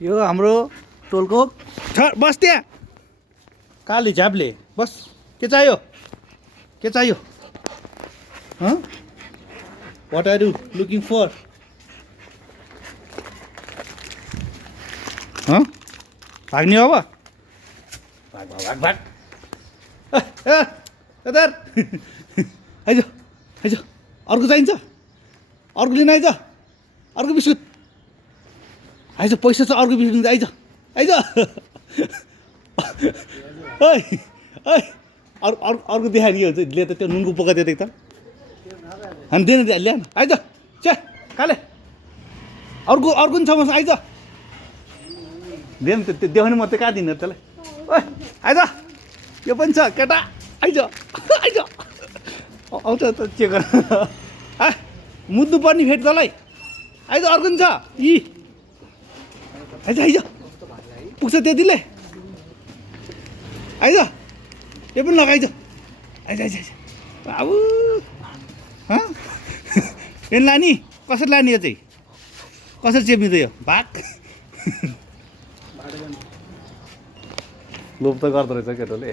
यो हाम्रो टोलको बस त्यहाँ काली झाप्ले बस के चाहियो what are you looking for भाग्ने हो अब भाग यतार आइज अर्को चाहिन्छ अर्को लिन आइज अर्को बिस्कुट आइज पैसा छ अर्को बिस्कुट आइज अर्को देखायो नि के हुन्छ ले त त्यो नुनको पोका दिएको त हामी दिएन ल्याए न आइज चे काले अर्को नि छ मसँग आइज दिए नि त्यो देखाउने म त कहाँ दिने त्यसलाई ओइ आइज यो पनि छ केटा आइज आउँछ त चेक गर मुद्नु पर्ने फेरि तँलाई आइज अर्को नि छ आइज पुग्छ त्यतिले आइज यो पनि लगाइज आइज अब यो लाने कसरी लाने यो चाहिँ कसरी चेप्ने त यो भाग लोभ त गर्दो रहेछ केटोले